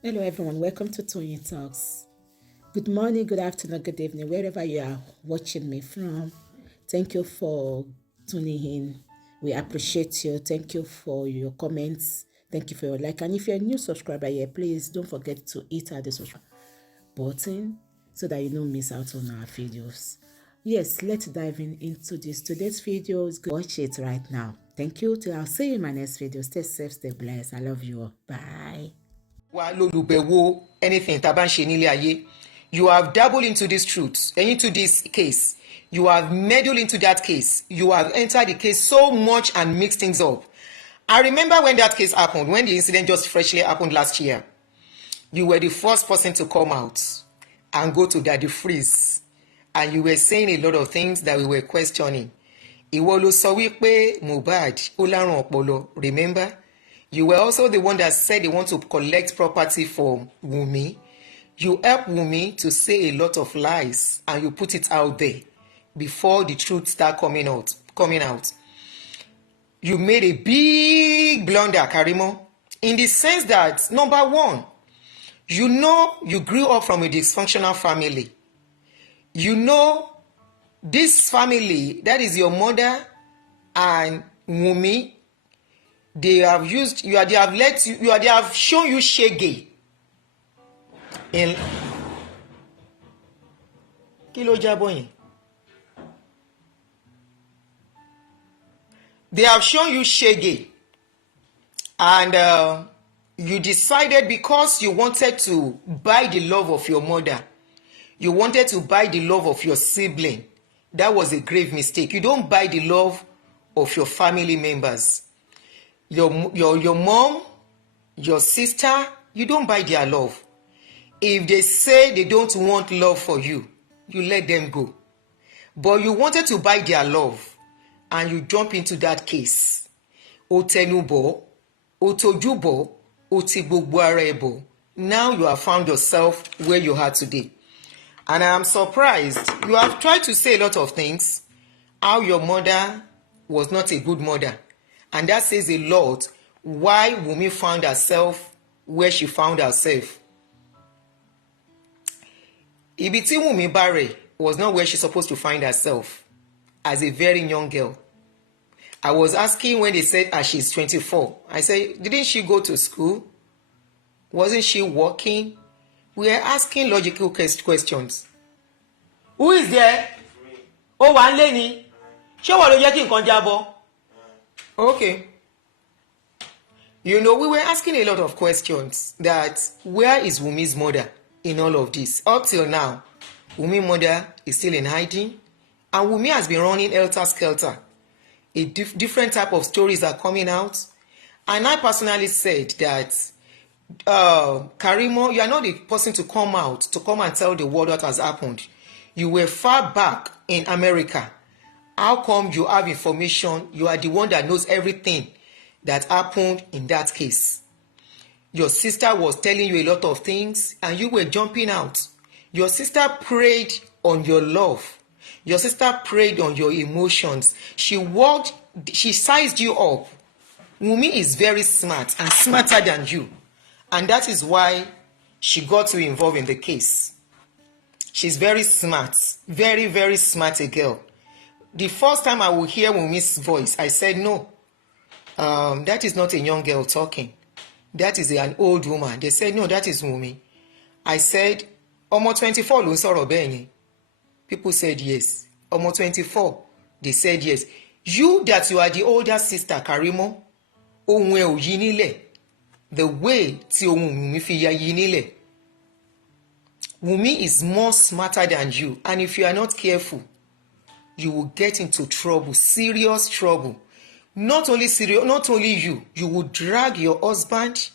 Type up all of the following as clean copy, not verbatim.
Hello everyone, welcome to Tony Talks. Good morning, good afternoon, good evening, wherever you are watching me from. Thank you for tuning in. We appreciate you. Thank you for your comments. Thank you for your like. And if you're a new subscriber here, please don't forget to hit the subscribe button so that you don't miss out on our videos. Yes, let's dive into this. Today's video is good. Watch it right now. Thank you. Till I'll see you in my next video. Stay safe, stay blessed. I love you all. Bye. Wa lólùbẹ̀wò anything tá a bá ń ṣe nílé ayé. You have dabbled into this truth and into this case. You have meddled into that case. You have entered the case so much and mixed things up. I remember when that case happened, when the incident just freshly happened last year. You were the first person to come out and go to Daddy Freeze. And you were saying a lot of things that we were questioning. Ìwọ ló sọ wípé Muhbad ó lárùn ọpọlọ, remember? You were also the one that said they want to collect property for Wunmi. You helped Wunmi to say a lot of lies and you put it out there before the truth started coming out. You made a big blunder, Karimo, in the sense that, number one, you know you grew up from a dysfunctional family. You know this family, that is your mother and Wunmi, they have used you. They have shown you shege. In kilo jaboyin. They have shown you shege, and you decided because you wanted to buy the love of your mother, you wanted to buy the love of your sibling. That was a grave mistake. You don't buy the love of your family members. Your mom, your sister, you don't buy their love. If they say they don't want love for you, you let them go. But you wanted to buy their love, and you jump into that case. Otenubo, otojubo, otigbogboarebo. Now you have found yourself where you are today. And I am surprised. You have tried to say a lot of things. How your mother was not a good mother. And that says a lot why Wunmi found herself where she found herself. Ibi tí Wunmi bá was not where she's supposed to find herself as a very young girl. I was asking when they said she's 24. I said, didn't she go to school? Wasn't she working? We are asking logical questions. Who is there? Oh, one lady. Ṣé wọ́n ló yẹ kí nǹkan jábọ́? Okay. You know, we were asking a lot of questions that where is Wunmi's mother in all of this? Up till now, Wunmi's mother is still in hiding, and Wunmi has been running helter-skelter. A different type of stories are coming out. And I personally said that, Karimo, you are not the person to come and tell the world what has happened. You were far back in America. How come you have information? You are the one that knows everything that happened in that case. Your sister was telling you a lot of things and you were jumping out. Your sister preyed on your love. Your sister preyed on your emotions. She sized you up. Wunmi is very smart and smarter than you. And that is why she got you involved in the case. She's very smart. Very, very smart a girl. The first time I would hear Wunmi's voice, I said, no, that is not a young girl talking. That is an old woman. They said, no, that is Wunmi. I said, Omo 24 ló ń sọ̀rọ̀ bẹ́ẹ̀ yẹn. People said yes. Omo 24. They said yes. You that you are the older sister, Karimo, ohun ẹ ò yí nílẹ̀. The way tí ohun Wunmi fi yí nílẹ̀. Wunmi is more smarter than you. And if you are not careful, you will get into trouble, serious trouble. Not only you, you will drag your husband,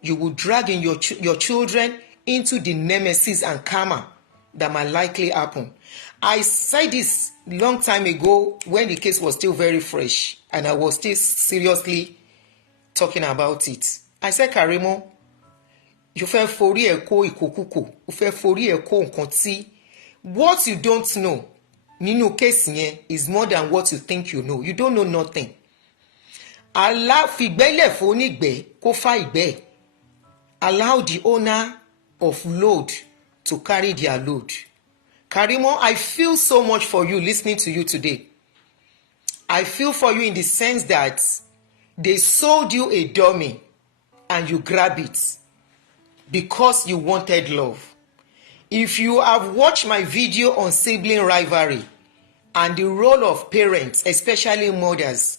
you will drag in your children into the nemesis and karma that might likely happen. I said this long time ago when the case was still very fresh and I was still seriously talking about it. I said, Karimo, you fẹ́ forí ẹ̀ kó ìkòkúkò, you fẹ́ forí ẹ̀ kó nǹkan tí what you don't know nínú case yẹn is more than what you think you know. You don't know nothing. Allah fìgbẹ́lẹ̀ fónígbẹ́ kó fá ìgbẹ́. allow the owner of load to carry their load. Karimo, I feel so much for you listening to you today. I feel for you in the sense that they sold you a dummy and you grab it because you wanted love. If you have watched my video on sibling rivalry and the role of parents, especially mothers,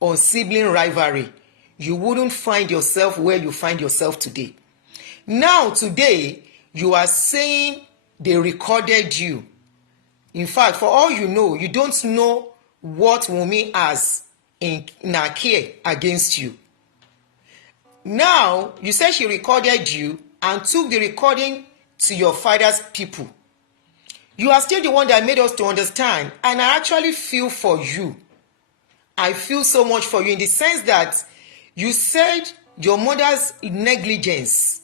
on sibling rivalry, you wouldn't find yourself where you find yourself today. Now, today, you are saying they recorded you. In fact, for all you know, you don't know what Wunmi has in her care against you. Now, you said she recorded you and took the recording to your father's people. You are still the one that made us to understand, and I actually feel for you. I feel so much for you in the sense that you said your mother's negligence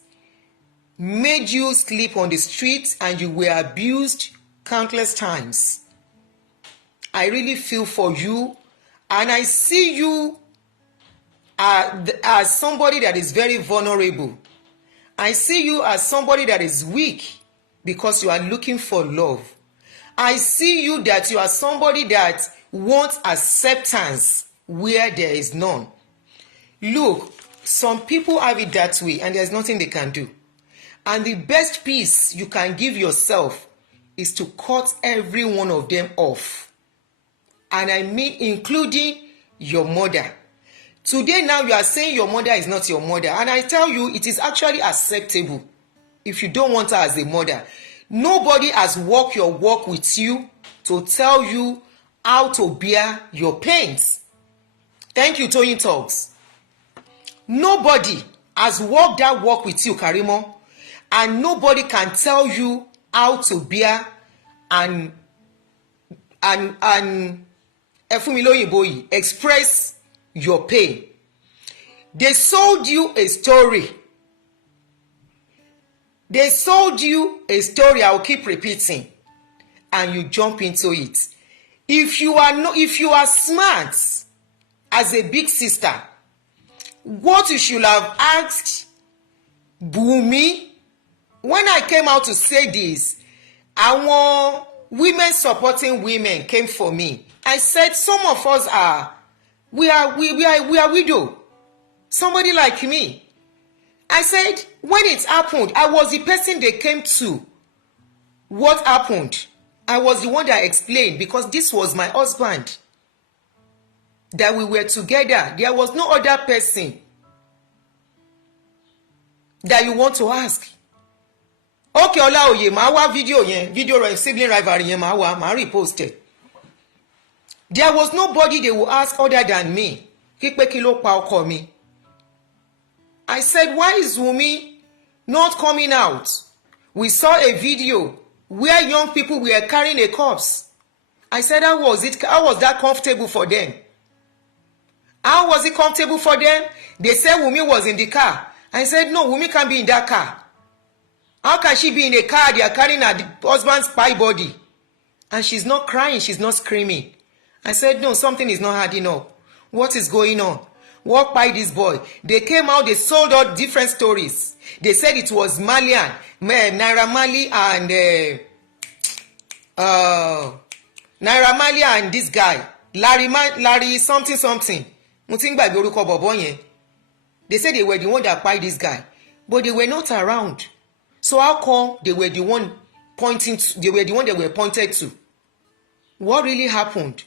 made you sleep on the streets and you were abused countless times. I really feel for you, and I see you as somebody that is very vulnerable. I see you as somebody that is weak because you are looking for love. I see you that you are somebody that wants acceptance where there is none. Look, some people have it that way and there's nothing they can do. And the best peace you can give yourself is to cut every one of them off. And I mean including your mother. Today now you are saying your mother is not your mother. And I tell you, it is actually acceptable if you don't want her as a mother. Nobody has walked your walk with you to tell you how to bear your pains. Thank you, Toyin Talks. Nobody has walked that walk with you, Karimo. And nobody can tell you how to bear and express your pain. They sold you a story. They sold you a story. I will keep repeating, and you jump into it. If you are smart as a big sister, what you should have asked Wunmi when I came out to say this, our women supporting women came for me. I said some of us are widow. Somebody like me. I said when it happened, I was the person they came to. What happened? I was the one that explained because this was my husband. That we were together. There was no other person that you want to ask. Okay, Olaoye, ma wa video sibling rivalry yen ma repost it. There was nobody they will ask other than me. Kipe kilo pa oko mi. I said, why is Wunmi not coming out? We saw a video where young people were carrying a corpse. I said, how was that comfortable for them? How was it comfortable for them? They said Wunmi was in the car. I said, no, Wunmi can't be in that car. How can she be in a car? They are carrying her husband's spy body. And she's not crying, she's not screaming. I said, no, something is not adding up. What is going on? Walk by this boy. They came out, they sold out different stories. They said it was Malian, Naira Marley and Naira Marley and this guy, Larry something. They said they were the one that buy this guy, but they were not around. So how come they were the one they were the one they were pointed to? What really happened?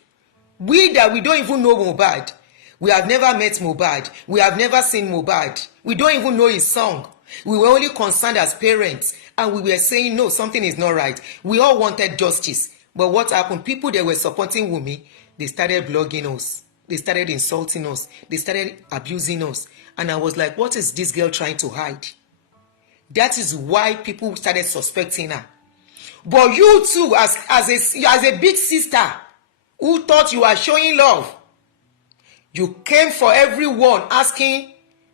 We don't even know Muhbad. We have never met Muhbad. We have never seen Muhbad. We don't even know his song. We were only concerned as parents, and we were saying, no, something is not right. We all wanted justice. But what happened? People that were supporting Wunmi, they started blogging us. They started insulting us. They started abusing us. And I was like, what is this girl trying to hide? That is why people started suspecting her. But you too, as a big sister who thought you were showing love, you came for everyone asking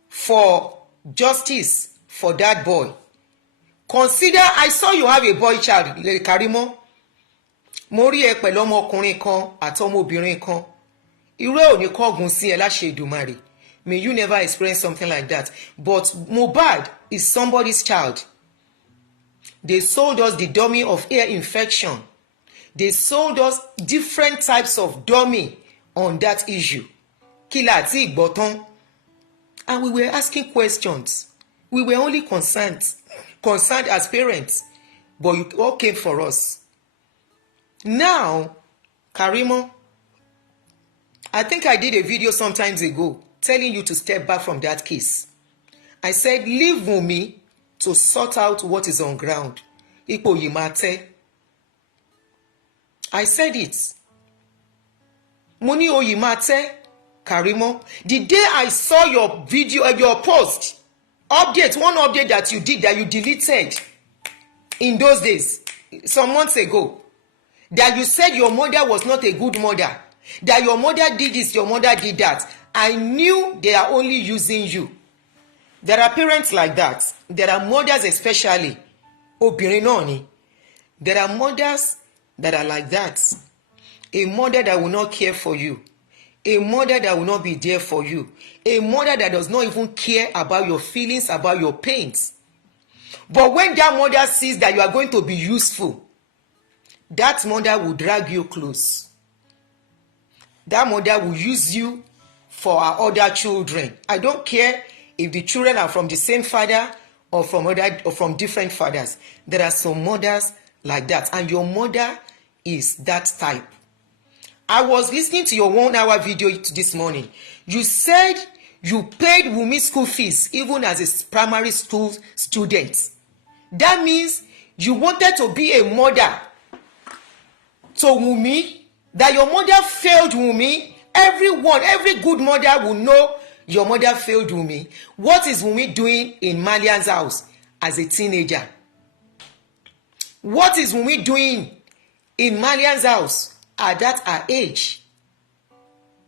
for justice for that boy. Consider, I saw you have a boy child, Karimo. Mo rí ẹ pẹ̀lú ọmọkùnrin kan àti ọmọbìnrin kan. Irú ẹ̀ ò ní kọ́gun sí ẹ láṣẹ Èdùmàrè. May you never experience something like that. But Muhbad is somebody's child. They sold us the dummy of ear infection. They sold us different types of dummy on that issue. Kila ti igbotan. And we were asking questions. We were only concerned as parents. But you all came for us. Now, Karimo, I think I did a video sometimes ago telling you to step back from that case. I said, leave Wunmi to sort out what is on ground. Ipo yimate. I said it. Muni oyimate, Karimo. The day I saw your video, your post, update, one update that you did that you deleted in those days, some months ago, that you said your mother was not a good mother, that your mother did this, your mother did that. I knew they are only using you. There are parents like that. There are mothers especially. Obìnrin náà ni. There are mothers that are like that. A mother that will not care for you. A mother that will not be there for you. A mother that does not even care about your feelings, about your pains. But when that mother sees that you are going to be useful, that mother will drag you close. That mother will use you for her other children. I don't care if the children are from the same father or from different fathers. There are some mothers like that, and your mother is that type. I was listening to your 1 hour video this morning. You said you paid Wunmi school fees even as a primary school student. That means you wanted to be a mother to Wunmi, that your mother failed Wunmi. Every good mother will know your mother failed Wunmi. What is Wunmi doing in Malian's house as a teenager? What is Wunmi doing in Malian's house at that her age?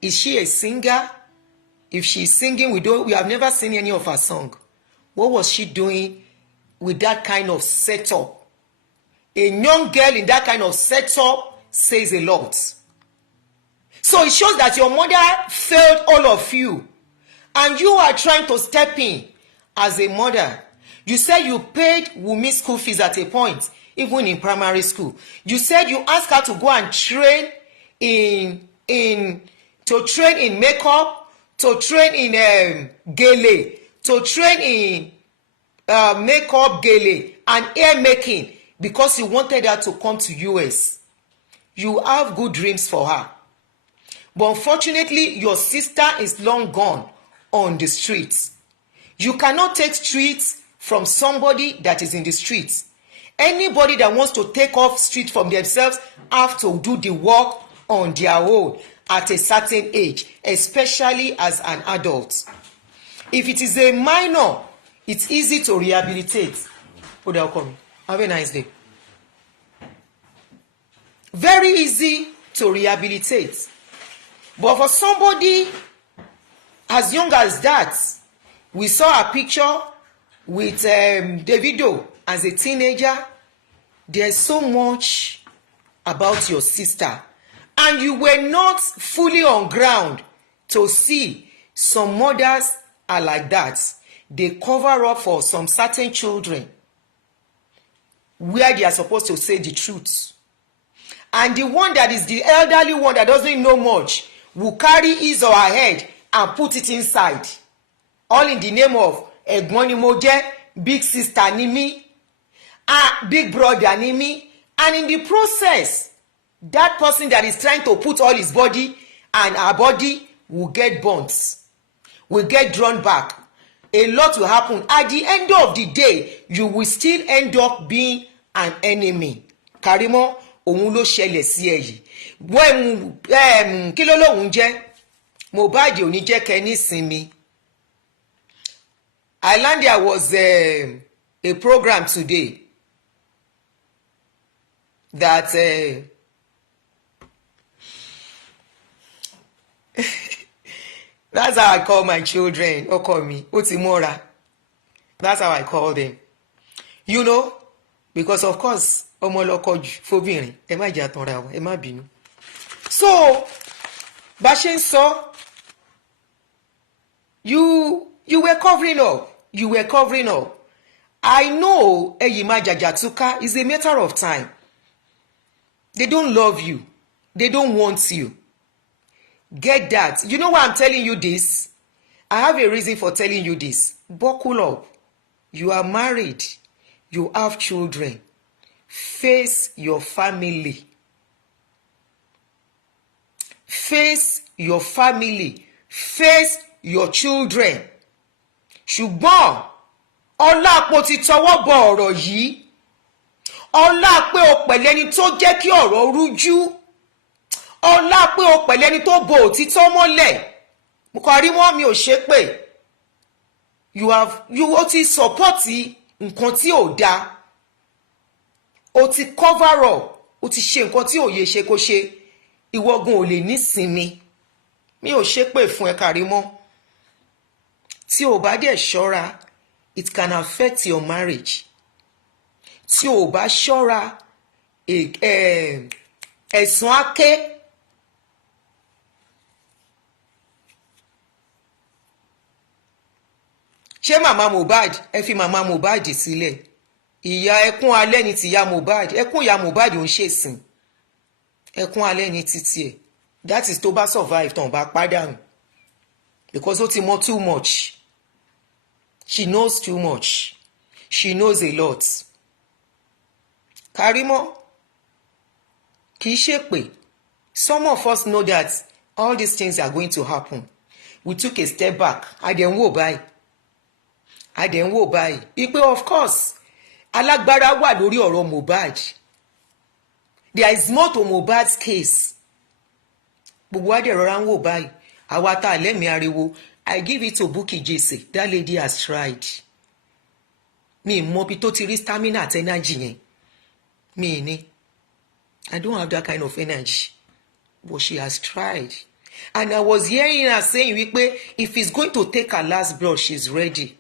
Is she a singer? If she's singing, we have never seen any of her song. What was she doing with that kind of setup? A young girl in that kind of setup says a lot. So it shows that your mother failed all of you, and you are trying to step in as a mother. You said you paid Wunmi school fees at a point, even in primary school. You said you asked her to go and train in makeup, to train in gele, to train in makeup, gele, and hair making, because you wanted her to come to US. You have good dreams for her. But unfortunately, your sister is long gone on the streets. You cannot take streets from somebody that is in the streets. Anybody that wants to take off street from themselves have to do the work on their own at a certain age, especially as an adult. If it is a minor, it's easy to rehabilitate. Have a nice day. Very easy to rehabilitate. But for somebody as young as that, we saw a picture with Davido as a teenager. There's so much about your sister, and you were not fully on ground to see some mothers are like that. They cover up for some certain children where they are supposed to say the truth. And the one that is the elderly one that doesn't know much will carry his or her head and put it inside. All in the name of Egboni Moje, big sister Nimi, big brother Nimi. And in the process, that person that is trying to put all his body and her body will get burnt, will get drawn back. A lot will happen. At the end of the day, you will still end up being an enemy. Karimo, òun ló ṣẹlẹ̀ sí ẹ yìí. Kí ló lóun jẹ́? Muhbad ò ní jẹ́ kẹ́ ní sinmi. There was a program today that that's how I call my children. Ó call me Otimora. That's how I call them. You know, because of course, ọmọlọkọjù fóbìnrin, ẹ má jẹ́ àtànra wa, ẹ má bínú. So, bá ṣe ń sọ, You were covering up. You were covering up. I know Eyima Jajatuka is a matter of time. They don't love you. They don't want you. Get that. You know why I'm telling you this? I have a reason for telling you this. Buckle up. You are married. You have children. Face your family. Face your family. Face your children. Ṣùgbọ́n ọlá pé o ti tọwọ́ bọ ọ̀rọ̀ yìí. Ọlá pé o pẹ̀lẹ́ ẹni tó jẹ́ kí ọ̀rọ̀ rújú. Ọlá pé o pẹ̀lẹ́ ẹni tó bo òtítọ́ mọ́lẹ̀. Karimo mi ò ṣépè. O ti support nǹkan tí ò dáa. O ti cover up. O ti ṣe nǹkan tí ò yẹ ṣe kó ṣe. Ìwọ gan ò lè nísinmi. Mi ò ṣépè fún ẹ Karimo. Tí o bá dẹ̀ ṣọ́ra, it can affect your marriage. Tí o bá ṣọ́ra, ẹ̀sùn á ké. Ṣé màmá Muhbad ẹ fi màmá Muhbad sílẹ̀? Ìyá ẹkún alẹ́ ni ti ìyá Muhbad. Ẹkún ìyá Muhbad ò ń ṣèsìn. Ẹkún alẹ́ ni títí ẹ̀. That is tó bá survive tán bá pàdánù. Because ó ti mọ̀ too much. She knows too much. She knows a lot. Karimo, kì í ṣépè. Some of us know that all these things are going to happen. We took a step back. Adẹ̀nwó báyìí. Ipe of course, alágbára wà lórí ọ̀rọ̀ Muhbad. There is more to Muhbad's case. Gbogbo wa dẹ̀ rọra ń wò báyìí. Àwa tá a lẹ́mìí ariwo. I give it to Bukky Jesse. That lady has tried. Mi mọ bí tó ti rí stamina àti energy yẹn. Mi ní. I don't have that kind of energy. But she has tried. And I was hearing her saying wípé if he's going to take her last blood, she's ready.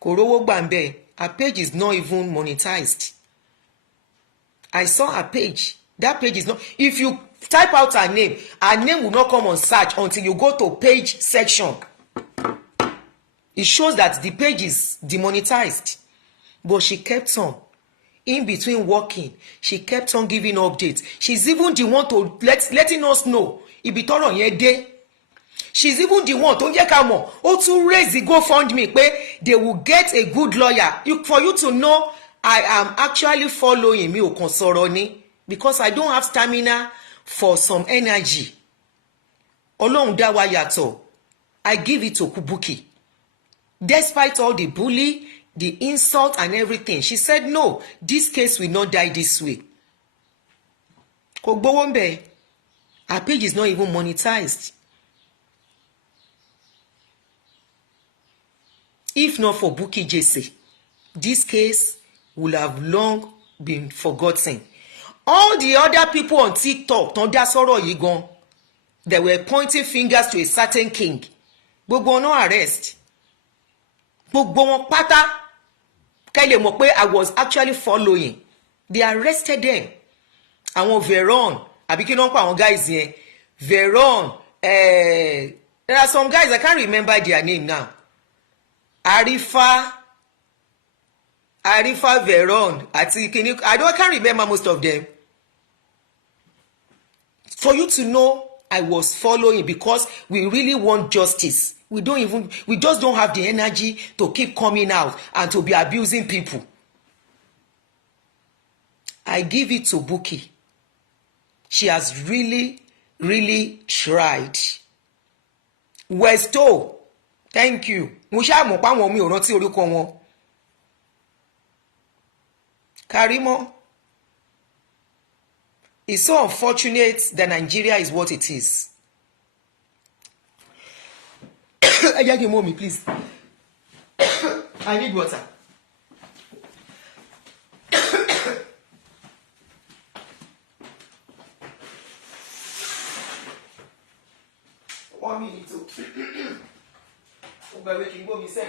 Kò rówó gbà ńbẹ̀. Her page is not even monetized. I saw her page. That page is not. If you type out her name will not come on search until you go to page section. It shows that the page is demonetized. But she kept on. In between working, she kept on giving updates. She's even the one to letting us know. Ibi tọ́rọ̀ yẹn dé. She's even the one tó ń jẹ́ ká mọ̀. Ó tún raise the GoFundMe pé they will get a good lawyer. For you to know, I am actually following mi ò kàn sọ̀rọ̀ ni. Because I don't have stamina for some energy. Ọlọ́run dá wa yàtọ̀. I give it to Bukky. Despite all the bully, the insult and everything, she said no, this case will not die this way. Kò gbowó ńbẹ̀. Her page is not even monetized. If not for Bukky Jesse, this case would have long been forgotten. All the other people on TikTok tán dá sọ̀rọ̀ yìí gan, they were pointing fingers to a certain king. Gbogbo wọn náà arrest. Gbogbo wọn pátá kẹ́ lè mọ̀ pé I was actually following. They arrested them. Àwọn Veron, àbí kí ló ń pa àwọn guys yẹn? Veron, there are some guys, I can't remember their name now. Arifa Veron, àti kíní, I can't remember most of them. For you to know, I was following because we really want justice. We just don't have the energy to keep coming out and to be abusing people. I give it to Bukky. She has really, really tried. Westo, thank you. Mo ṣáà mọ̀ pa wọn mi ò rántí orúkọ wọn. Karimo, it's so unfortunate that Nigeria is what it is. Give me, please. I need water. One minute. By waking go, me saying.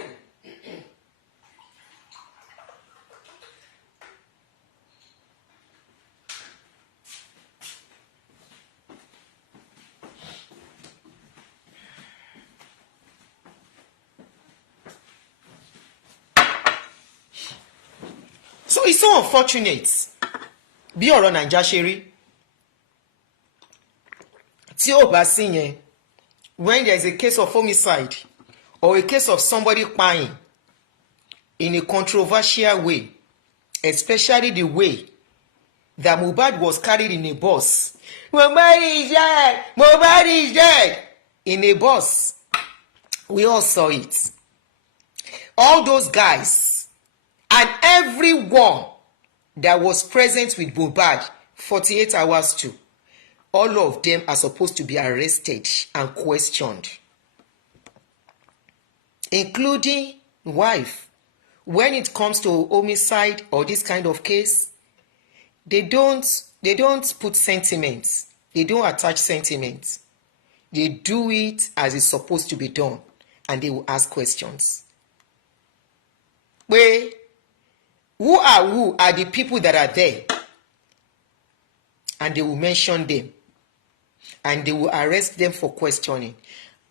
it's so unfortunate bí ọ̀rọ̀ Naija ṣe rí tí ó bá sí yẹn when there is a case of homicide or a case of somebody paying in a controversial way, especially the way that Muhbad was carried in a bus. Muhbad is dead! Muhbad is dead! In a bus. We all saw it. All those guys and everyone that was present with Muhbad 48 hours too, all of them are supposed to be arrested and questioned, including wife. When it comes to homicide or this kind of case, they don't put sentiments. They don't attach sentiments. They do it as it's supposed to be done, and they will ask questions. Who are the people that are there? And they will mention them. And they will arrest them for questioning.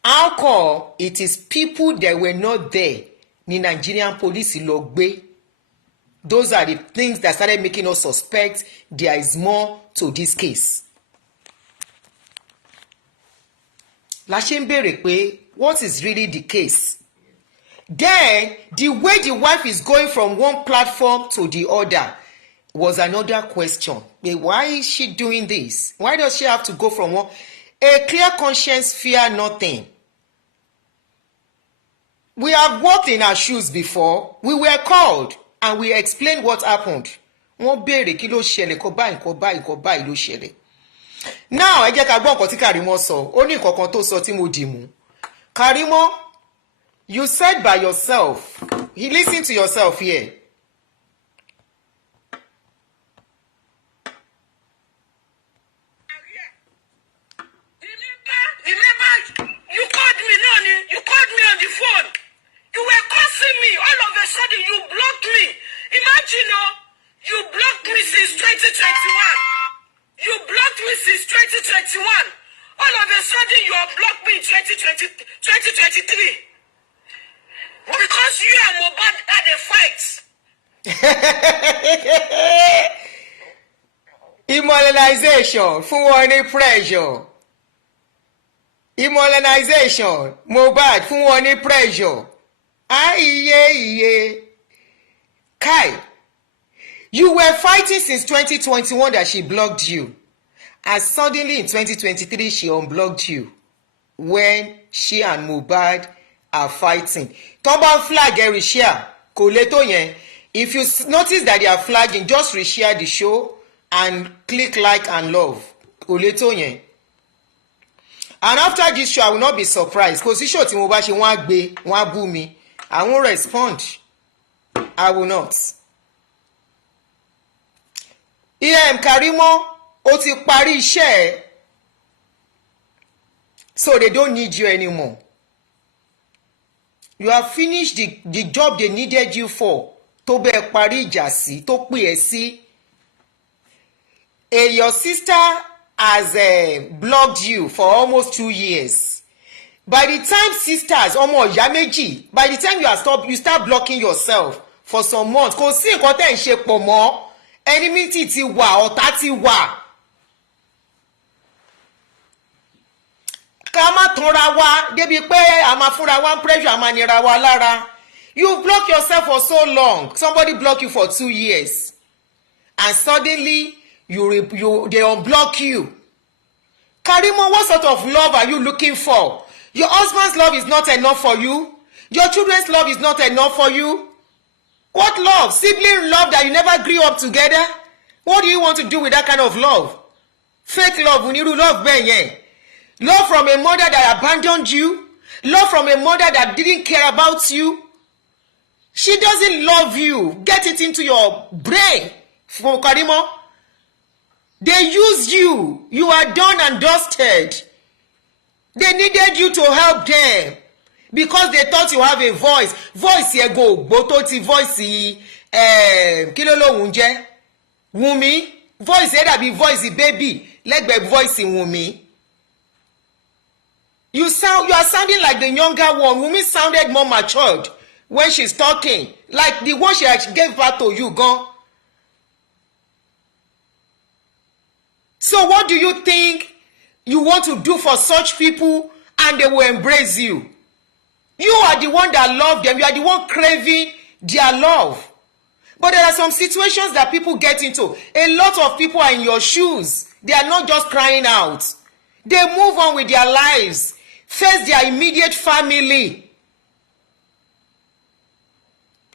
How come it is people that were not there? Ni Nigerian police lọ gbé. Those are the things that started making us suspect there is more to this case. La ṣe ń béèrè pé what is really the case? Then the way the wife is going from one platform to the other was another question. Why is she doing this? Why does she have to go from one? A clear conscience fear nothing. We have walked in our shoes before. We were called and we explained what happened. Wọ́n béèrè kí ló ṣẹlẹ̀, kó báyìí ló ṣẹlẹ̀. Now ẹ jẹ́ ká gbọ́ nǹkan tí Karimo sọ. Ó ní nǹkan kan tó sọ tí mo dì mú. Karimo, you said by yourself. Listen to yourself here. Remember, you called me, Nani. You called me on the phone. You were cursing me. All of a sudden, you blocked me. Imagine, you blocked me since 2021. You blocked me since 2021. All of a sudden, you have blocked me in 2023. Because you and Muhbad had a fight. Immobilization, fún wọn ní pressure. Immobilization, Muhbad, fún wọn ní pressure. Iye. Kai, you were fighting since 2021 that she blocked you. And suddenly in 2023, she unblocked you. When she and Muhbad are fighting. Tó bá flag ẹ reshare, kò lè tó yẹn. If you notice that they are flagging, just reshare the show and click like and love. Kò lè tó yẹn. And after this show, I will not be surprised. Kò sí show tí mo bá ṣe wọ́n á gbé, wọ́n á bú mi. I won't respond. I will not. Karimo, ó ti parí iṣẹ́. So they don't need you anymore. You have finished the job they needed you for. Tó bẹ́ẹ̀ parí ìjà sí, tó pè ẹ́ sí. Your sister has blocked you for almost 2 years. By the time sisters, ọmọ ìyá méjì, by the time you start blocking yourself for some months, kò sí nǹkan tẹ́ ń ṣe pọ̀ mọ́. Enmity ti wà, ọ̀tá ti wà. Ká má tanra wa débi pé a máa fúnra wa pressure, a máa nira wa lára. You block yourself for so long. Somebody block you for 2 years. And suddenly, they unblock you. Karimo, what sort of love are you looking for? Your husband's love is not enough for you. Your children's love is not enough for you. What love? Sibling love that you never grew up together? What do you want to do with that kind of love? Fake love, uniru love benye. Love from a mother that abandoned you. Love from a mother that didn't care about you. She doesn't love you. Get it into your brain. For Karimo, they used you. You are done and dusted. They needed you to help them because they thought you have a voice. Voice here go. Boto ti voice kilo lo unje. Wunmi. Voice here that be voice baby. Let be voice Wunmi. You are sounding like the younger one. Wunmi sounded more matured when she's talking. Like the one she gave birth to you, gone. So what do you think you want to do for such people and they will embrace you? You are the one that love them. You are the one craving their love. But there are some situations that people get into. A lot of people are in your shoes. They are not just crying out. They move on with their lives. Face their immediate family.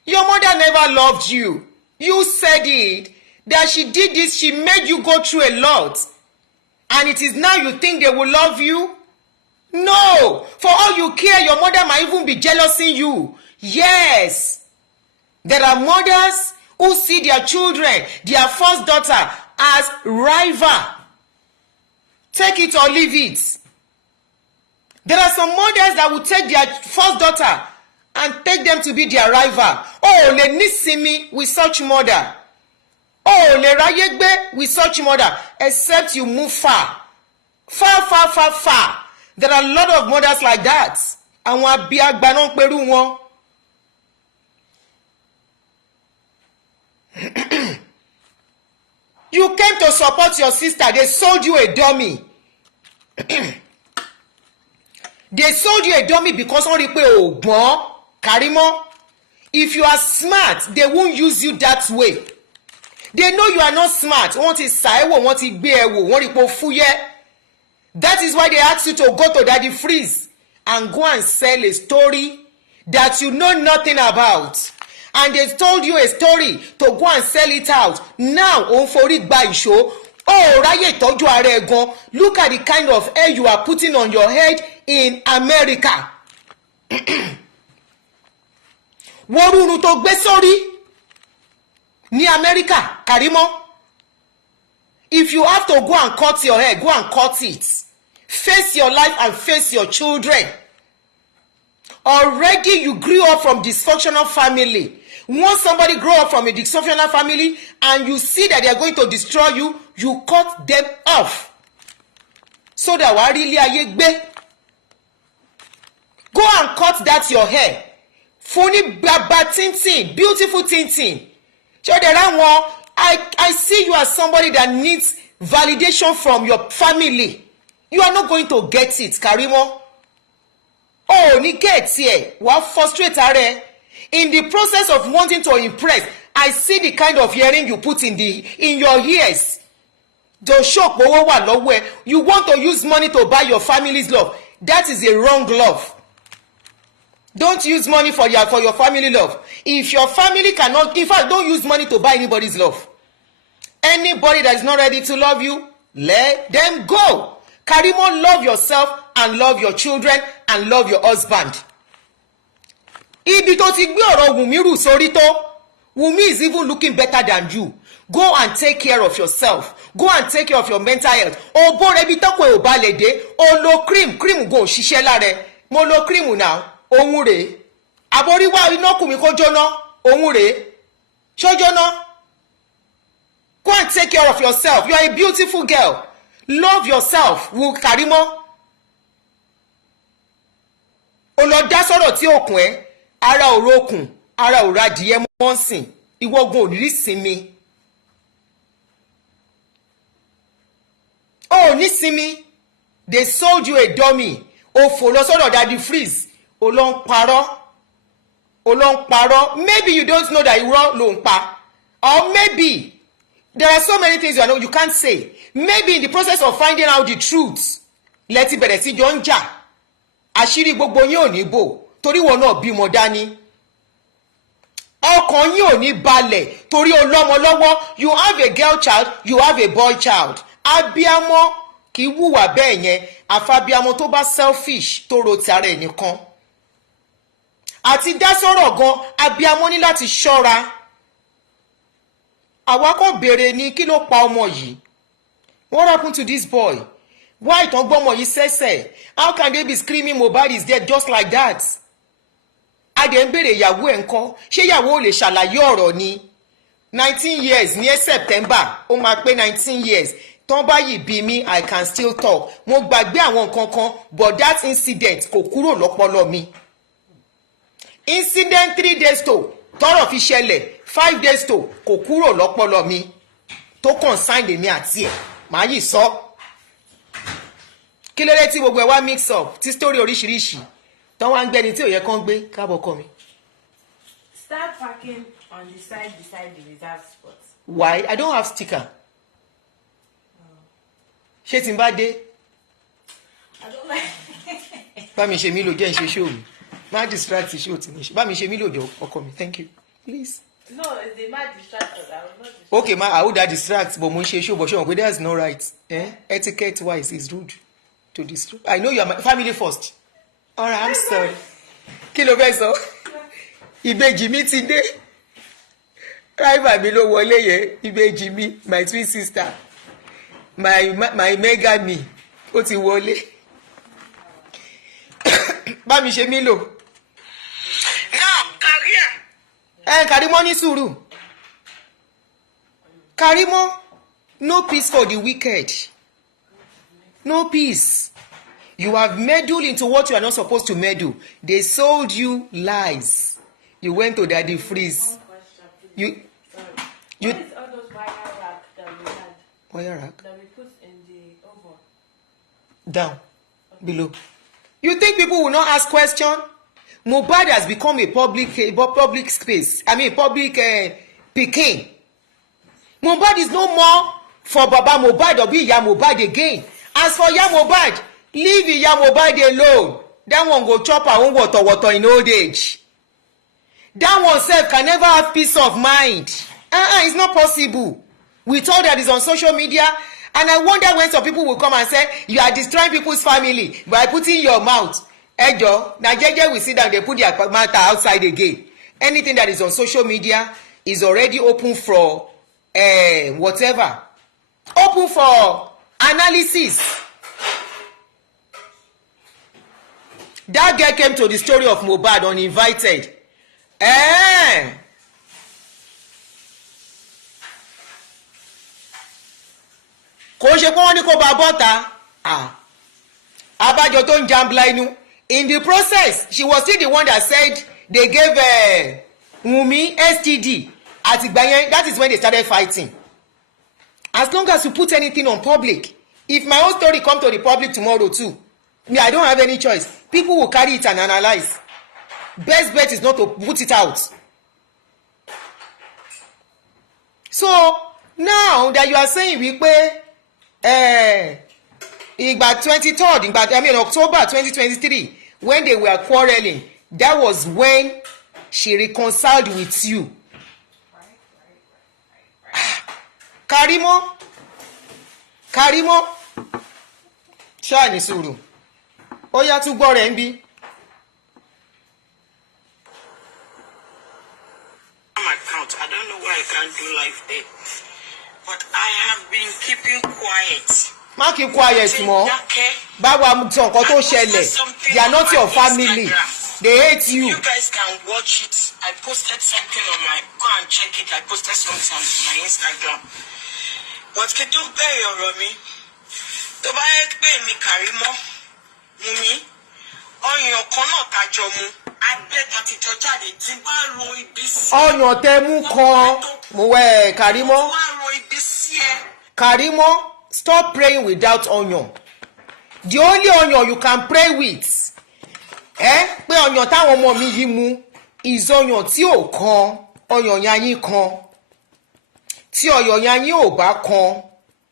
Your mother never loved you. You said it. That she did this. She made you go through a lot. And it is now you think they will love you? No. For all you care, your mother might even be jealousing you. Yes. There are mothers who see their children, their first daughter, as rival. Take it or leave it. There are some mothers that will take their first daughter and take them to be their rival. Oh, le nísinmi with such mother. Oh, le ráyé gbé with such mother. Except you move far. Far, far, far, far. There are a lot of mothers like that. Àwọn abiagba náà ń perú wọn. You came to support your sister. They sold you a dummy. They sold you a dummy because wọ́n rí pé o gbọ́n. Karimo, if you are smart, they won't use you that way. They know you are not smart. Wọ́n ti sà ẹ́ wò, wọ́n ti gbé ẹ wò, wọ́n rí pé o fúyẹ́. That is why they ask you to go to Daddy Freeze and go and sell a story that you know nothing about. And they told you a story to go and sell it out. Now, òun forí gba ìṣó. Oh, ráyè ìtọ́jú ara ẹ̀ gan. Look at the kind of hair you are putting on your head in America. Worunu tó gbé sórí ní America, Karimo. If you have to go and cut your hair, go and cut it. Face your life and face your children. Already you grew up from dysfunctional family. Once somebody grow up from a dysfunctional family and you see that they are going to destroy you, you cut them off. So that wàá rí ilé ayé gbé. Go and cut that your hair. Funny baba tintin, beautiful tintin. So there are one. I see you as somebody that needs validation from your family. You are not going to get it, Karimo. Oh, ní get here. Wàá frustrate are. In the process of wanting to impress, I see the kind of hearing you put in your ears. The shock owó wà lọ́wọ́ ẹ. You want to use money to buy your family's love. That is a wrong love. Don't use money for your family love. If your family cannot, in fact, don't use money to buy anybody's love. Anybody that is not ready to love you, let them go. Karimo, love yourself and love your children and love your husband. Ibi tó ti gbé ọ̀rọ̀ Wunmi rù sórí tó. Wunmi is even looking better than you. Go and take care of yourself. Go and take care of your mental health. O bó rebi tó kò ò bá lè dé. O lo cream go ṣiṣẹ́ lára. Mo lo cream now. Ohun rèé. Àbórí wá iná kù mí kó jóná. Ohun rèé. Ṣó jóná? Go and take care of yourself. You are a beautiful girl. Love yourself. Karimo. O lọ dá sọ̀rọ̀ tí òkun ẹ. Ara ò rókun. Ara ò radìẹ mọ́ sìn. Ìwọ́gun ò ní sinmi. Oh, ní sinmi. They sold you a dummy. O fò lọ sọ́dọ̀ Daddy Freeze. O lọ ń parọ́. Maybe you don't know that irọ́ ló ń pa. Or maybe there are so many things you can't say. Maybe in the process of finding out the truth, lẹ́tí bẹ̀rẹ̀ sí jọ ń jà. Àṣírí gbogbo yín ò ní bò torí wọn náà bímọ dání. Ọkàn yín ò ní balẹ̀ torí o lọ́mọ lọ́wọ́. You have a girl child, you have a boy child. Abíamọ kì í wùwà bẹ́ẹ̀ yẹn. Àfàbíamọ tó bá selfish tó ro ti ara ẹ̀ nìkan. Àti dá sọ̀rọ̀ gan, abíamọ ní láti ṣọ́ra. Àwa kàn béèrè ní kí ló pa ọmọ yìí? What happened to this boy? Why ìtàn gbọ́mọ yìí sẹ́sẹ̀? How can they be screaming Muhbad is dead just like that? Adé ń béèrè ìyàwó ẹ̀ ńkọ́? Ṣé ìyàwó ò lè ṣàlàyé ọ̀rọ̀ ni? 19 years ní September, ó máa pé 19 years. Tán báyìí bí mi, I can still talk. Mo gbàgbé àwọn nǹkan kan, but that incident kò kúrò lọ́pọlọ mi. Incident 3 days to tọ́rọ̀ fi ṣẹlẹ̀ 5 days to kò kúrò lọ́pọlọ mi tó concern èmi àti ẹ̀. màá yìí sọ kí ló dé tí gbogbo ẹ̀ wá mix up tí story oríṣiríṣi tán wá ń gbẹ́ni tí ò yẹ kán gbé káàbọ̀ kọ́ mi. Start parking on the side beside the reserved spot. Why? I don't have sticker. Ṣé tí n bá dé? I don't like. Bá mi ṣe mí lò jẹ́ ìṣe show mi. Má distract show tí mo ṣe. Bá mi ṣe mí lò jọ ọkọ mi. Thank you. Please. No, it's the mad distractor. I will not distract. Okay, ma, I would distract, but mo ń ṣe show, but ṣé that's not right. Etiquette wise, it's rude to distract. I know you are my family first. All right, I'm sorry. Kí ló fẹ́ sọ? Ìbejì mi ti dé. Driver mi ló wọlé yẹn. Ìbejì mi, my twin sister. My mega me. Ó ti wọlé. Bá mi ṣe mí lò. Now, career. Karimo ní sùúrù. Karimo, no peace for the wicked. No peace. You have meddled into what you are not supposed to meddle. They sold you lies. You went to Daddy Freeze. You. What is all those wire rack that we had? Wire rack? That we put in the oven? Down. Below. You think people will not ask questions? Muhbad has become a public space. I mean, public pikin. Muhbad is no more for Baba Muhbad or be Iya Muhbad again. As for Iya Muhbad, leave Iya Muhbad alone. That one go chop her own water in old age. That one self can never have peace of mind. It's not possible. With all that is on social media, and I wonder when some people will come and say, you are destroying people's family by putting your mouth. Ejo, na jeje we see that they put their matter outside again. Anything that is on social media is already open for whatever. Open for analysis. That girl came to the story of Muhbad uninvited. Kò ṣe pé wọ́n ní kó bá bọ́ta. Abájọ tó ń jambla inú. In the process, she was still the one that said they gave Wunmi STD. Àtìgbà yẹn, that is when they started fighting. As long as you put anything on public, if my own story come to the public tomorrow too, me, I don't have any choice. People will carry it and analyze. Best bet is not to put it out. So now that you are saying wípé ìgbà 23rd, October 2023, when they were quarreling, that was when she reconciled with you. Karimo, ṣáà ní sùúrù. Ó yá tún gbọ́ rẹ̀ ń bí. Account. I don't know why I can't do live there. But I have been keeping quiet. Má keep quiet mọ́. Báwa sọ nǹkan tó ṣẹlẹ̀. They are not your family. They hate you. You guys can watch it. I posted something on my... Go and check it. I posted something on my Instagram. But kí tó bẹ̀rẹ̀ ọ̀rọ̀ mi. Tó bá yẹ pé mi Karimo, Wunmi, ọyàn kan náà tajọ mu. Abẹ́ta ti jọ jáde tí bá ro ibi sí. Ọyàn tẹ mú kan. Mo wẹ̀ Karimo. Wá ro ibi sí ẹ. Karimo, stop praying without onion. The only onion you can pray with, pé onion táwọn ọmọ mi yìí mu is onion tí ò kan, onion yanyin kan. Tí onion yanyin ò bá kan,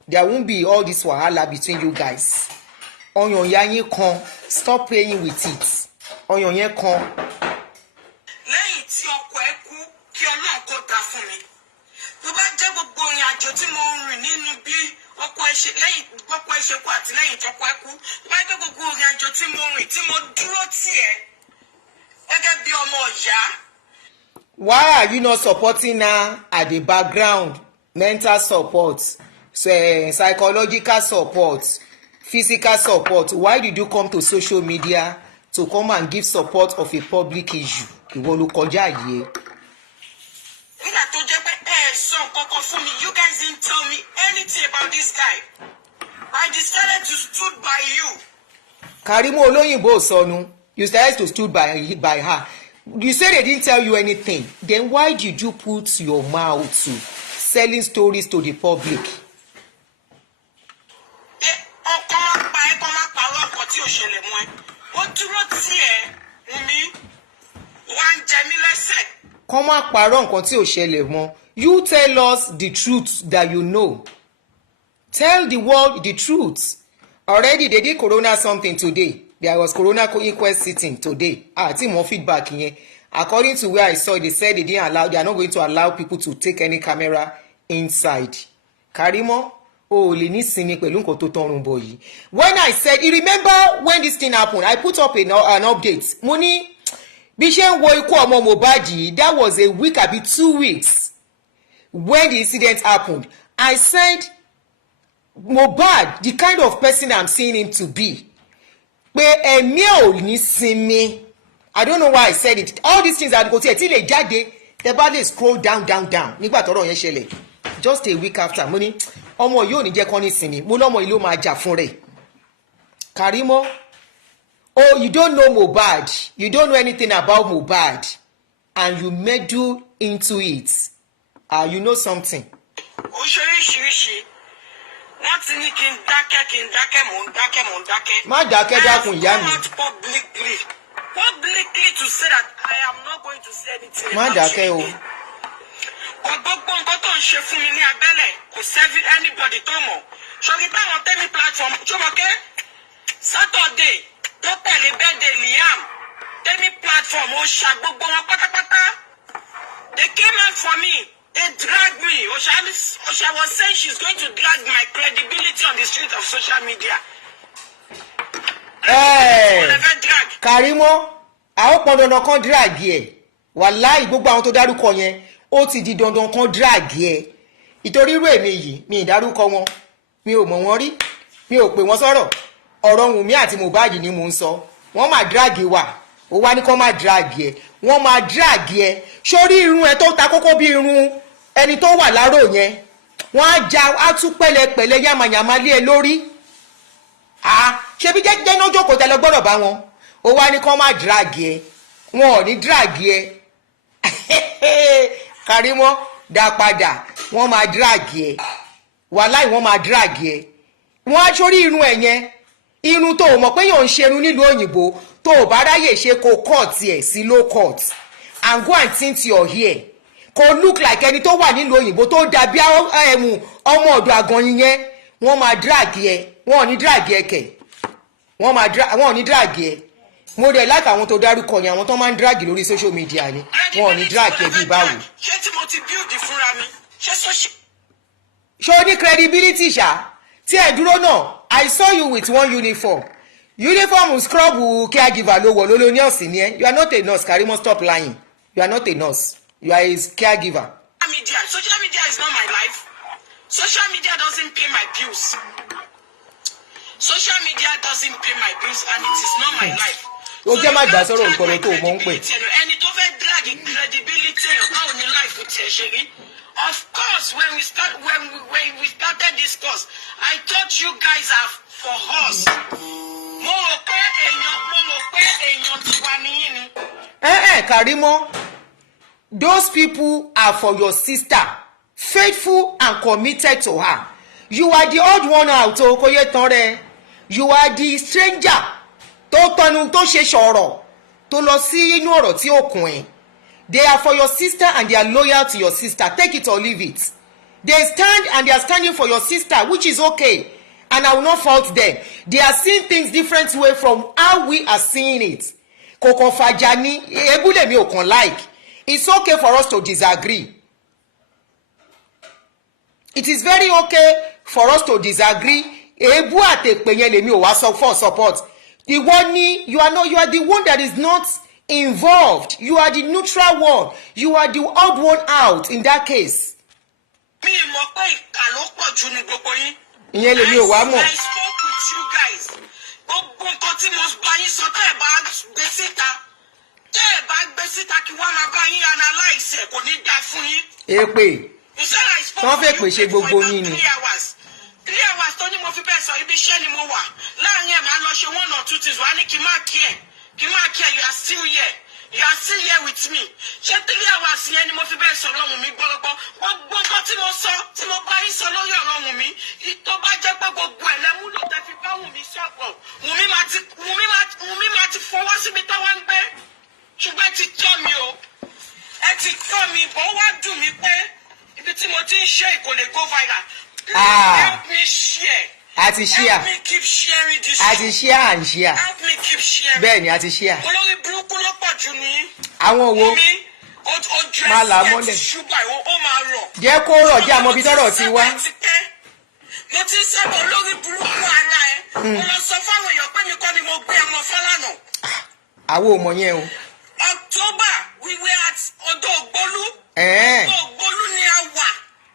there won't be all this wahala between you guys. Onion yanyin kan, stop praying with it. Onion yẹn kan. Lẹ́yìn tí ọkọ ẹ kú, kí Ọlọ́run kó dá fún mi. Tó bá jẹ́ gbogbo ìrìn àjò tí mo rìn nínú bí ọkọ ẹ ṣe lẹ́yìn ọkọ ẹ ṣe kú àti lẹ́yìn tọkọ ẹ kú, tó bá jẹ́ gbogbo ìrìn àjò tí mo rìn tí mo dúró tì ẹ́ gẹ́gẹ́ bí ọmọ ìyá. Why are you not supporting her at the background? Mental support, psychological support, physical support. Why did you come to social media to come and give support of a public issue? Ìwọ ló kọjá yìí. Nígbà tó jẹ́ pé sọ nǹkan fún mi, you guys didn't tell me anything about this guy. I decided to stood by you. Karimo olóyìnbó sọnù. You decided to stood by her. You say they didn't tell you anything. Then why did you put your mouth to selling stories to the public? kọ́ má parọ́ nǹkan tí ò ṣẹlẹ̀ mọ́. You tell us the truth that you know. Tell the world the truth. Already they did corona something today. There was corona inquest sitting today. Tí mo feedback yẹn. According to where I saw, they said they are not going to allow people to take any camera inside. Karimo, lè ní sinmi pẹ̀lú nǹkan tó tọrùn bọ̀ yìí. When I said, you remember when this thing happened, I put up an update. Mo ní bí ṣe ń wo ikú ọmọ Muhbad yìí, that was a week àbí 2 weeks when the incident happened. I said, Muhbad, the kind of person I'm seeing him to be, pé ẹ̀mí ò ní sinmi. I don't know why I said it. All these things are go tí ẹ̀ tí lè jáde, tẹ́ bá lè scroll down nígbà tọ́rọ̀ yẹn ṣẹlẹ̀. Just a week after, mo ní ọmọ yóò ní jẹ́ kán ní sinmi, mo lọ́mọ yìí ló máa jà fún rẹ̀. Karimo, you don't know Muhbad, you don't know anything about Muhbad, and you meddle into it. You know something. Oríṣiríṣi wọ́n ti ní kí n dákẹ́ mò ń dákẹ́. Má dákẹ́ dákun ìyá mi. I have come out publicly to say that I am not going to say anything. Má dákẹ́ o. Gbogbo nǹkan tó ń ṣe fún mi ní abẹ́lẹ̀ kò sẹ́fí anybody tó mọ̀. Ṣọ́rí táwọn tẹ́mi platform Jọmọkẹ́ Saturday tó tẹ̀lé birthday Liam tẹ́mi platform ó ṣà gbogbo wọn pátápátá. They came out for me. They dragged me. Osha was saying she's going to drag my credibility on the street of social media. Karimo, àwọn pọn dandan kan drag ẹ. Wàláì gbogbo àwọn tó dárúkọ yẹn, ó ti di dandan kan drag ẹ. Ìtorí irú èmi yìí, mi ì dárúkọ wọn, mi ò mọ̀ wọ́n rí, mi ò pè wọ́n sọ̀rọ̀. Ọ̀rọ̀ Wunmi àti Muhbad ni mò ń sọ. Wọ́n máa drag wa, ó wá ní kó máa drag ẹ. Wọ́n máa drag ẹ. Sórí irun ẹ tó ta kókó bí irun ẹni tó wà láró yẹn. Wọ́n á já á tú pẹ̀lẹ́pẹ̀lẹ́ yàmàyàmà lé ẹ lórí. Ṣebí jẹ́jẹ́ náà jókòó tẹ́lẹ̀ gbọ́dọ̀ bá wọn. Ó wá ní kó máa drag ẹ. Wọn ò ní drag ẹ. Karimo, dá padà. Wọ́n máa drag ẹ. Wàláì wọ́n máa drag ẹ. Wọ́n á sórí irun ẹ yẹn. Irun tó o mọ̀ pé yóò ń ṣerun nílùú òyìnbó tó o bá ráyè ṣe kó cut ẹ̀ sí low cut and go and tint your hair kó look like ẹni tó wà nílùú òyìnbó tó dàbí ọmọ ọ̀dọ̀ àgànyìn yẹn wọ́n máa drag ẹ wọ́n ò ní drag ẹ kẹ̀ wọ́n ò ní drag ẹ mo dẹ̀ like àwọn tó dárúkọ yẹn àwọn tó máa ń drag lórí social media ni wọ́n ò ní drag ẹ bí báwo. Ṣé tí mo ti build fúnra mi ṣé social. Ṣé o ní credibility ṣá tí ẹ dúró náà I saw you with one uniform scrub caregiver ló wọ̀ lóló ní ọ̀sìn ni ẹ you are not a nurse Karimo stop lying you are not a nurse you are a caregiver. Social media is not my life. Social media doesn't pay my bills. Social media doesn't pay my bills and it is not my life. O jẹ́ má gbà sọ̀rọ̀ nǹkan tó mọ̀ ń pè. Ẹni tó fẹ́ drag credibility báwo ni life tiẹ̀ ṣe rí? Of course, when we started this course, I thought you guys are for us. Mo rò pé èèyàn ti wà níyìn ni. Karimo, those people are for your sister, faithful and committed to her. You are the odd one out o kò yẹ tán rẹ. You are the stranger tó tọnu tó ṣe ṣọ̀rọ̀ tó lọ sí inú ọ̀rọ̀ tí ó kún ẹ̀. They are for your sister and they are loyal to your sister. Take it or leave it. They stand and they are standing for your sister, which is okay. And I will not fault them. They are seeing things different way from how we are seeing it. Koko fajani, ebule mi okon like. It's okay for us to disagree. It is very okay for us to disagree. Ebu atepenye lemi o wa for support. The one you are the one that is not involved. You are the neutral one. You are the odd one out in that case. Mi mọ̀ pé ìkà ló pọ̀ jù ní gbogbo yín. Ìyẹn lèmi ò wá mọ̀. I spoke with you guys. Gbogbo nǹkan tí mo bá yín sọ tẹ́ ẹ̀ bá gbé síta kí wọ́n máa bá yín analyse ẹ̀ kò ní dá fún yín. Èpè. Wọ́n fẹ́ pè ṣe gbogbo yín ni. 3 hours tó ní mo fi bẹ́ẹ̀ sọ ibi iṣẹ́ ni mo wà. Láàárín ẹ̀ máa lọ ṣe 1 or 2 things wá ní kí n má kí ẹ̀. You are still here. You are still here with me. Ṣé 3 hours yẹn ni mo fi bẹ́ẹ̀ sọ̀rọ̀ Wunmi gbọ́gbọ́? Gbogbo nǹkan tí mo sọ, tí mo bá yín sọ lórí ọ̀rọ̀ Wunmi, tó bá jẹ́ pé gbogbo ẹ̀ lẹ́mú ló tẹ́ fi bá Wunmi sọ̀rọ̀. Wunmi máa ti fọwọ́ síbi táwọn ń gbé. Ṣùgbọ́n ti tọ́ mi o. ẹ ti kọ́ mi bọ́ wá dùn mí pé ibi tí mo ti ń ṣe kò lè go viral. Help me share. Àti share. Help me keep sharing this. Àti share and share. Help me keep sharing. Bẹ́ẹ̀ni àti share. Olórí burúkú ló pọ̀ jù ní. Àwọn wo? Máa là mọ́lẹ̀. Jẹ́ kó rọ̀ jẹ́ àmọ́ ibi tọ́rọ̀ ti wá. Mo ti ń sábà olórí burúkú ara ẹ̀. Mo lọ sọ fáwọn èèyàn pé mi kọ́ ni mo gbé ọmọ Fálànà. Àwọn ò mọ̀ yẹn o. October we were at Odò Ògbólú. Odò Ògbólú ni a wà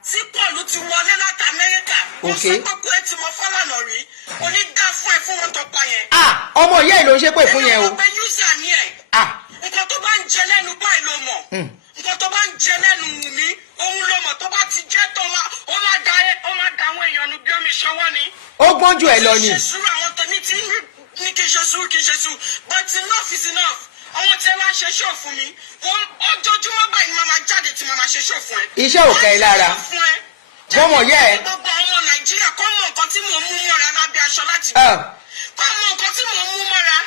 tí Pọ́ọ̀lù ti wọlé láti Amẹ́ríkà. Mo sọ pé kó ẹ ti mọ Fálànà rí. Onígá fún ẹ fún wọn tó pa yẹn. Ọmọ ìyá ẹ̀ ló ń ṣe pé fún yẹn o. Ẹni ọgbẹ́ yúzà ni ẹ̀. Nǹkan tó bá ń jẹ lẹ́nu báyìí ló mọ̀. Nǹkan tó bá ń jẹ lẹ́nu Wùmí, òun ló mọ̀ tó bá ti jẹ́ tó ó máa da àwọn èèyàn nu bí omi ṣọwọ́ ni. Ó gbọ́n jù ẹ lọ ni. Ṣé sùúrù àwọn tèmi ti ní kí n ṣe sùúrù kí n ṣe sùúrù but enough is enough. Àwọn tí ẹ wá ṣe ṣó fún mi, ojoojúmọ́ báyìí máa máa jáde tí máa ṣe ṣó fún ẹ. Iṣẹ́ ò kẹ́ ẹ lára. Bọ́mọ̀ yẹ ẹ. Gbogbo ọmọ Nàìjíríà kọ́ mọ̀ nǹkan tí mò ń mú mọ́ra lábẹ́ aṣọ láti gbọ́. Kọ́ mọ̀ nǹkan tí mò ń mú mọ́ra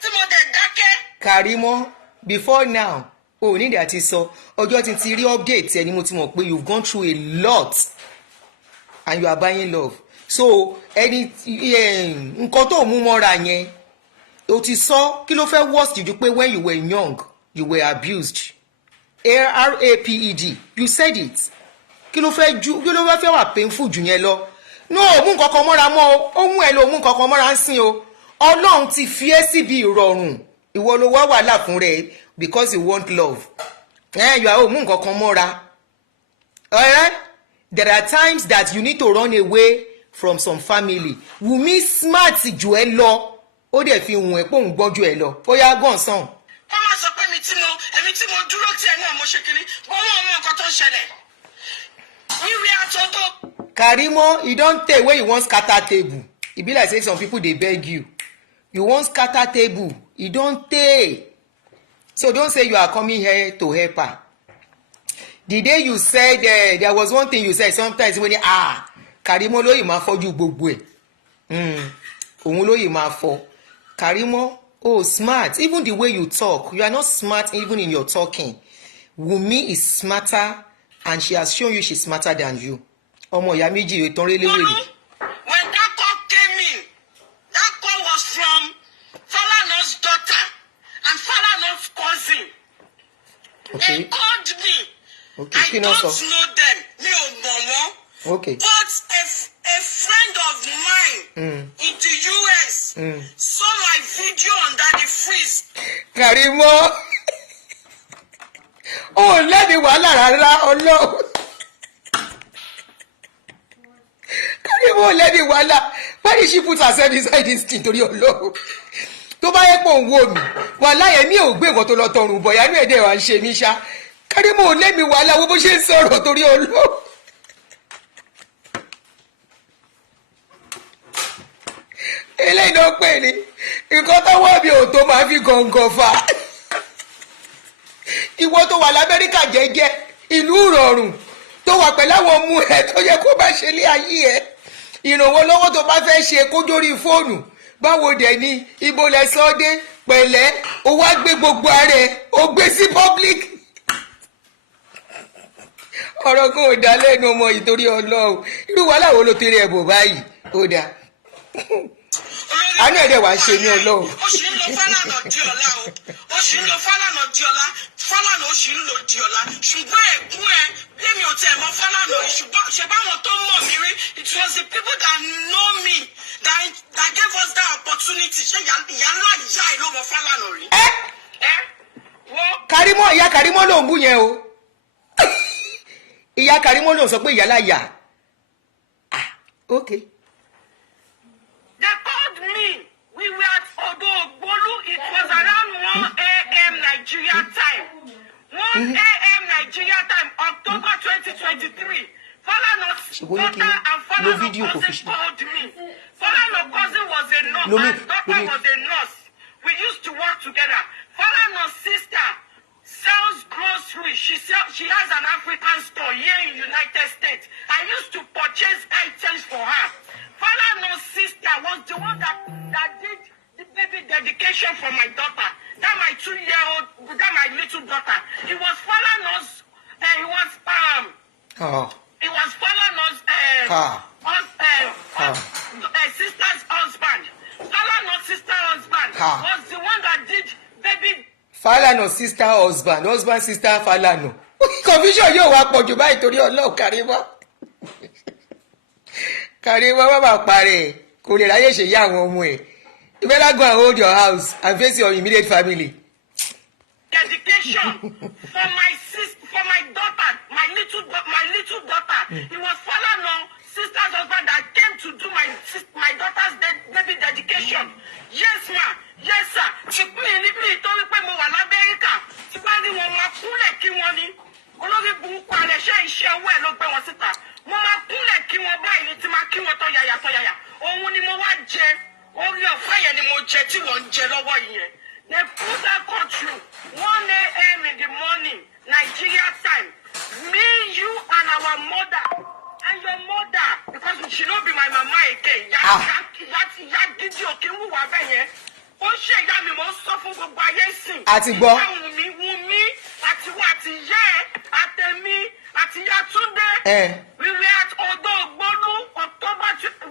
tí mo dẹ̀ dákẹ́. Karimo, before now, ní ìdí àti sọ, ọjọ́ ti rí update ẹni mo ti mọ̀ pé you've gone through a lot and you are buying love. So, ẹni nǹkan tó mú mọ́ra yẹn, o ti sọ kí ló fẹ́ worst ju pé when you were young, you were abused. RAPED, you said it. Kí ló fẹ́ wà painful jù yẹn lọ? No, mú nǹkan kan mọ́ra mọ́ o, ó mú ẹ lọ mú nǹkan kan mọ́ra ń sìn o. Ọlọ́run ti fi ẹ́ síbi ìrọ̀rùn. Ìwọ ló wá wàhálà fún rẹ because you want love. You are mú nǹkan kan mọ́ra. Alright? There are times that you need to run away from some family. Wùmí smart jù ẹ lọ. Ó dẹ̀ fi hùn ẹ̀ pé òun gbọ́n jù ẹ lọ. Ó yá gàn sàn. Wọ́n máa sọ pé èmi tí mo dúró tí ẹ náà mo ṣe kiri. Wọ́n mọ̀ nǹkan tó ń ṣẹlẹ̀. Wíwí àtọ́tọ́. Karimo, you don tey wey you wan scatter table. E be like say some people dey beg you. You wan scatter table. E don tey. So don't say you are coming here to help her. The day you said there was one thing you said sometimes when Karimo lóyè máa fọ́jú gbogbo ẹ̀. Òun lóyè máa fọ́. Karimo, smart. Even the way you talk, you are not smart even in your talking. Wunmi is smarter and she has shown you she's smarter than you. Ọmọ ìyá méjì ìtàn rélé-wèrè. When that call came in, that call was from Falana's daughter and Falana's cousin. Okay. They called me. Okay. I don't know them. Mi ò mọ̀ wọ́n. Okay. But a friend of mine in the US saw my video on Daddy Freeze. Karimo, lẹ́ni wàhálà rárá ọlọ́run. Karimo lẹ́ni wàhálà. Why did she put herself inside this thing torí ọlọ́run? Tó bá yẹ pé òun wò mí, wàhálà yẹn mi ò gbé nǹkan tó lọ tọrùn bọ̀ yánú ẹ̀dẹ̀ wà ń ṣe mí ṣá. Karimo lẹ́mi wàhálà wo bó ṣe ń sọ̀rọ̀ torí ọlọ́run. Eléyìí ló pè ní nǹkan tó wọ́ mi ò tó máa fi gàngàn fà. Ìwọ tó wà l'Amẹ́ríkà jẹ́jẹ́ ìlú ìrọ̀rùn tó wà pẹ̀lú àwọn ọmọ ẹ̀ tó yẹ kó bá ṣe lé ayé ẹ̀. Ìrànwọ́ lọ́wọ́ tó bá fẹ́ ṣe kó dórí fóònù. Báwo dẹ̀ ni ibo lẹ sọ dé pẹ̀lẹ́ o wá gbé gbogbo ara ẹ̀ o gbé sí public. Ọ̀rọ̀ kan ò dá lẹ́nu ọmọ ìtorí Ọlọ́run. Irú wàhálà wo ló tẹ̀lé ẹ̀ bò báyìí? Ó dáa. Àánú ẹ̀dẹ̀ wá ń ṣe ní Ọlọ́run. Ó sì ń lo Fálànà di ọ̀la o. Ó sì ń lo Fálànà di ọ̀la. Fálànà ó sì ń lo di ọ̀la. Ṣùgbọ́n ẹ̀kún ẹ lémi ò tẹ̀ mọ́ Fálànà yìí. Ṣùgbọ́n ṣe báwọn tó mọ̀ mí rí. It was the people that know me that gave us that opportunity. Ṣé ìyá ńlá ìyá ẹ̀ ló mọ Fálànà rí? Karimo, ìyá Karimo ló ń bú yẹn o. Ìyá Karimo ló ń sọ pé ìyá láyà. Okay. They called me. We were at Odò Ògbólú. It was around 1 a.m. Nigeria time. 1 a.m. Nigeria time, October 2023. Falana's daughter and Falana's cousin called me. Falana's cousin was a nurse. My daughter was a nurse. We used to work together. Falana's sister sells groceries. She has an African store here in United States. I used to purchase items for her. Falana's sister was the one that did the baby dedication for my daughter. That my 2-year-old, that my little daughter. It was Falana's Oh. It was Falano's sister's husband. Falano's sister husband was the one that did baby. Falano's sister husband sister Falano. Confusion yóò wá pọ̀jù báyìí torí Ọlọ́run Karimo. Karimo bàbá parẹ́ kò lè ráyè ṣe yá àwọn ọmọ ẹ̀. You better go and hold your house and face your immediate family. Dedication for my daughter, my little daughter. It was Falano sister's husband that came to do my daughter's baby dedication. Yes, ma. Yes, sir. Níbi ìtọ́rí pé mo wà l'Amẹ́ríkà. Tí bá ní wọn máa kúnlẹ̀ kí wọ́n ní. Olórí burúkú alẹ́ iṣẹ́ owó ẹ̀ ló gbé wọn síta. Mo máa kúnlẹ̀ kí wọ́n báyìí ní tí máa kí wọ́n tọ́yàyà. Òun ni mo wá jẹ. Orí ọ̀fẹ́ yẹn ni mo jẹ tí wọ́n ń jẹ lọ́wọ́ yẹn. They put that courtroom 1 a.m. in the morning, Nigeria time. Me, you, and our mother, and your mother, because she don't be my mama again. Ya gidi òkè ń wùwà bẹ́ẹ̀ yẹn. Ó ṣe ìyá mi mo sọ fún gbogbo ayé sìn. Àti gbọ́. Wunmi, àti wọ́n àti yẹ́ ẹ̀, àtẹ̀mí, àti Yàtúndé. We were at Odo Ogbonu,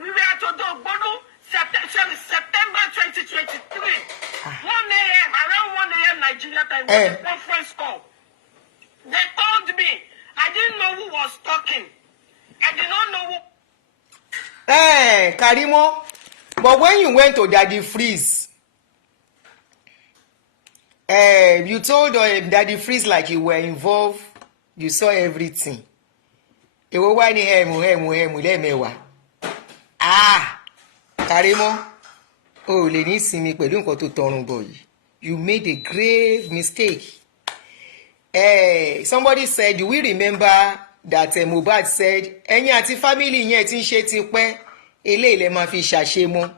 we were at Odo Ogbonu, September 2023. 1 a.m. around 1 a.m. Nigeria time was a conference call. They told me I didn't know who was talking. I did not know who. Karimo, but when you went to Daddy Freeze, you told Daddy Freeze like you were involved, you saw everything. Èwo wá ní hẹ̀mù lẹ́mẹ̀wàá. Karimo, lè ní ìsinmi pẹ̀lú nǹkan tó tọrùn bọ̀ yìí. You made a grave mistake. Somebody said, do we remember that Muhbad said, ẹ̀yin àti family yẹn tí ń ṣe ti pẹ́, eléyìí lẹ máa fi ṣàṣemọ́.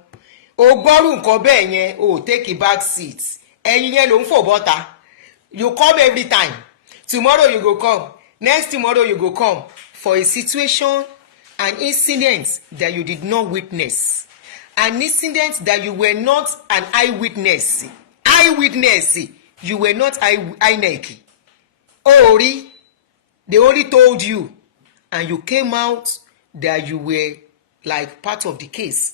O gbọ́rù nǹkan bẹ́ẹ̀ yẹn, o take a back seat. Ẹ̀yin yẹn ló ń fò bọ́ta. You come every time. Tomorrow you go come. Next tomorrow you go come for a situation, an incident that you did not witness. An incident that you were not an eyewitness. You were not INEC. Ori, they only told you, and you came out that you were like part of the case.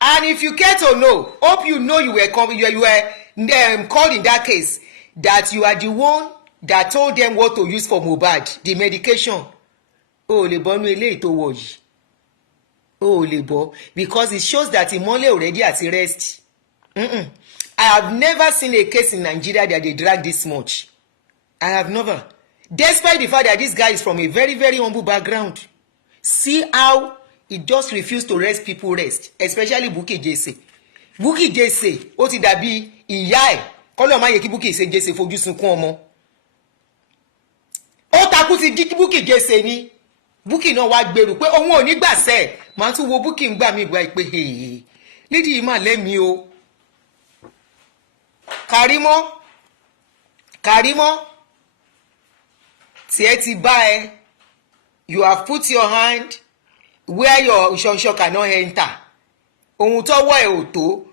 And if you care to know, hope you know you were called in that case, that you are the one that told them what to use for Muhbad, the medication. Le bonu eléyìí tó wọ̀ yìí. Le bo, because it shows that Imole already at rest. I have never seen a case in Nigeria that they drag this much. I have never. Despite the fact that this guy is from a very, very humble background. See how he just refused to let people rest, especially Bukky Jesse. Bukky Jesse, ó ti dàbí ìyá ẹ̀. Kọ́lọ́ máa yẹ kí Bukky Jesse fojú sunkún ọmọ. Ó takú ti di Bukky Jesse ni. Bukky náà wá gbèrú pé òun ò ní gbàṣẹ. Màá tún wo Bukky ń gbà mí gbà pé nídìí yìí mà lẹ́mìí o. Karimo, tiẹ̀ ti bá ẹ. You have put your hand where your shonshon cannot enter. Ohun tọ́wọ́ ẹ̀ ò tó,